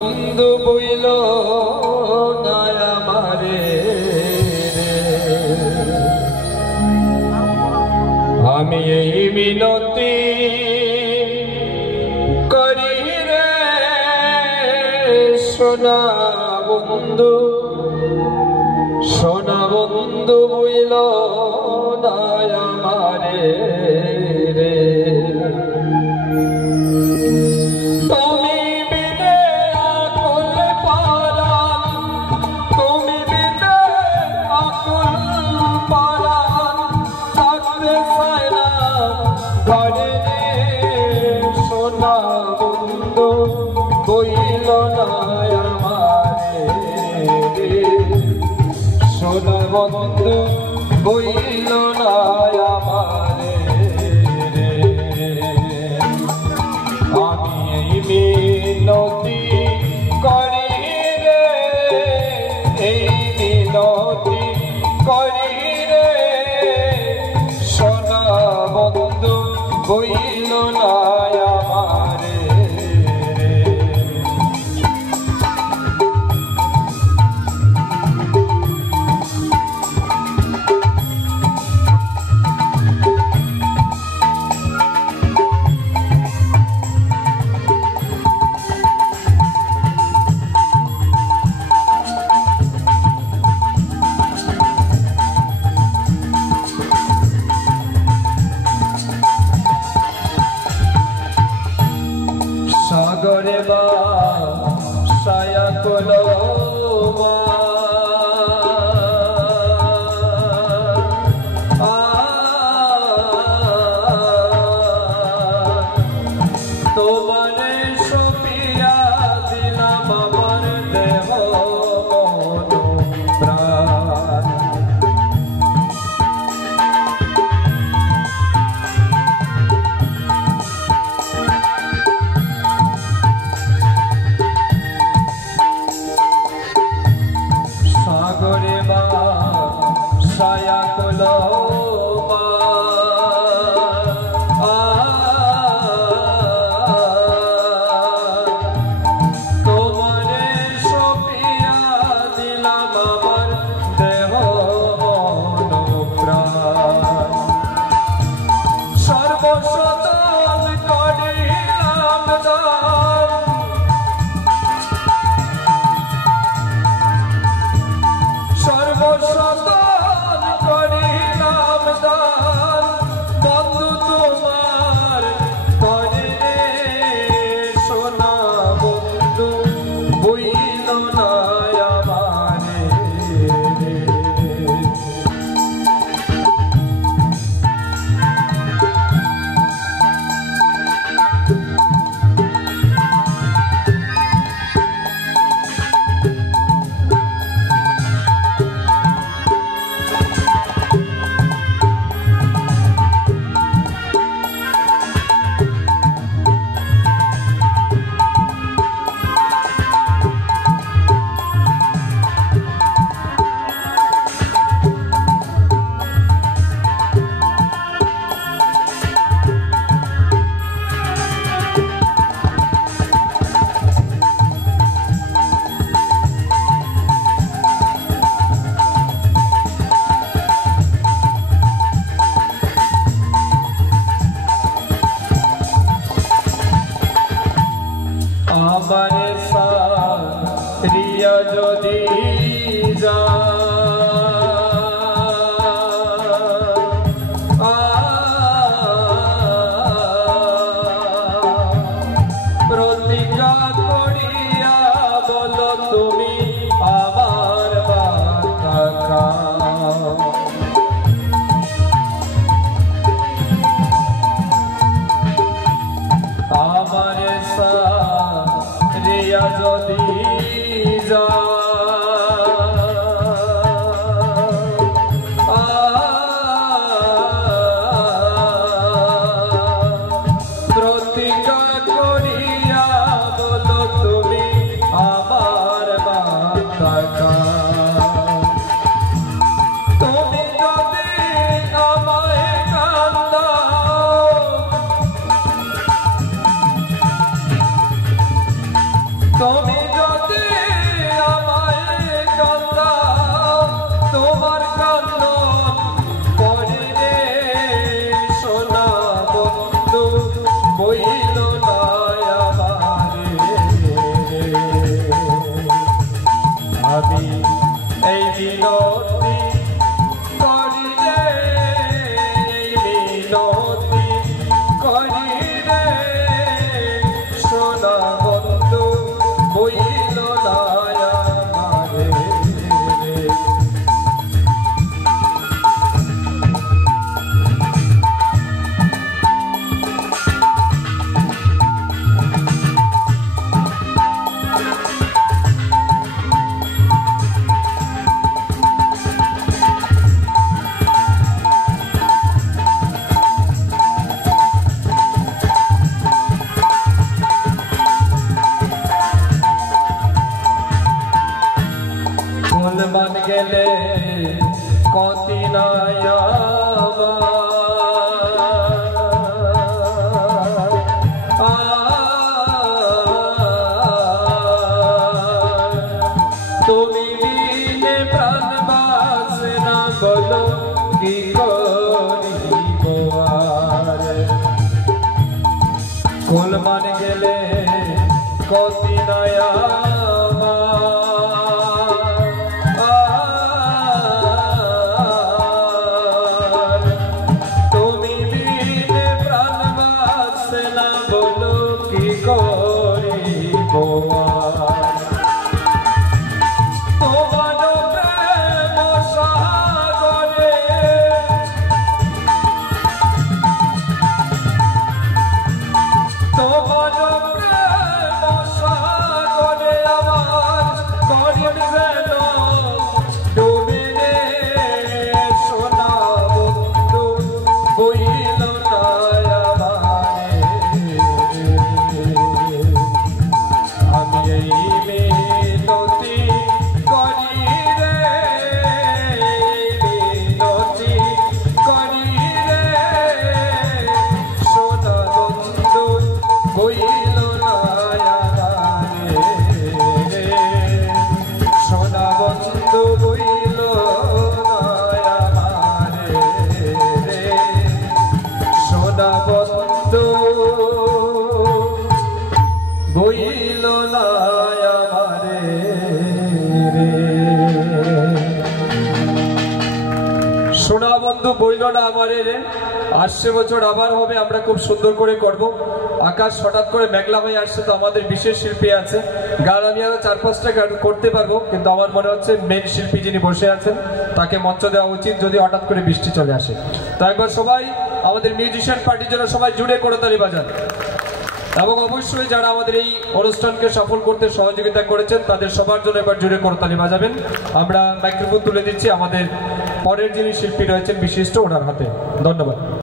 বন্ধু বইল না আমারে আমি এই মিনতি করি রে সোনা বন্ধু বইল না আমারে রে সোনা বন্ধু বইল না আমারে সোনা বন্ধু বইল না আমারে আমি এই মিনতি করি রে এই মিনতি করি রে সোনা বন্ধু বইল না আমারে সাগরে বা ছায়া কলো তোমারে সপিয়া দিলাম আমার দেহ প্রাণ সাগরে বা ছায়া কলো তোমারে সপিয়া দিলাম আমার দেহ মন প্রাণ সর্বসদন করিলাম দান সর্বসদন করিলাম দান বন্ধু তোমার করে সোনা বন্ধু বইল না আমারে আমারে সারিয়া যদি যা প্রতিজ্ঞা করিয়া বলো তুমি আমার বাতা খাও আমারে সারিয়া যদি যা প্রতিজ্ঞা করিয়া বলো তুমি আমার বাতা খাও তুমি যদি আমায় কান্দাও তুমি গেলে কতি নয়া তুমি বিনে প্রাণ বাসে না বলো কি করিব আর কুলমান গেলে কতি নয়া তুমি বিনে প্রাণ বাসে না বলো কি করিব সোনা বন্ধু বইল না আমারে রে আসছে বছর আবার হবে আমরা খুব সুন্দর করে করব আকাশ হঠাৎ করে মেঘলা হয়ে আসছে তো আমাদের বিশেষ শিল্পী আছে গান আমি আরো 4-5টা গান করতে পারবো কিন্তু আমার মনে হচ্ছে মেন শিল্পী যিনি বসে আছেন তাকে মঞ্চ দেওয়া উচিত যদি হঠাৎ করে বৃষ্টি চলে আসে তো একবার সবাই আমাদের মিউজিশিয়ান পার্টির জন্য সবাই জুড়ে করতালি বাজান এবং অবশ্যই যারা আমাদের এই অনুষ্ঠানকে সফল করতে সহযোগিতা করেছেন তাদের সবার জন্য এবার জুড়ে করতালি বাজাবেন আমরা মাইক্রোফোন তুলে দিচ্ছি আমাদের পরের যিনি শিল্পী রয়েছেন বিশিষ্ট ওনার হাতে ধন্যবাদ।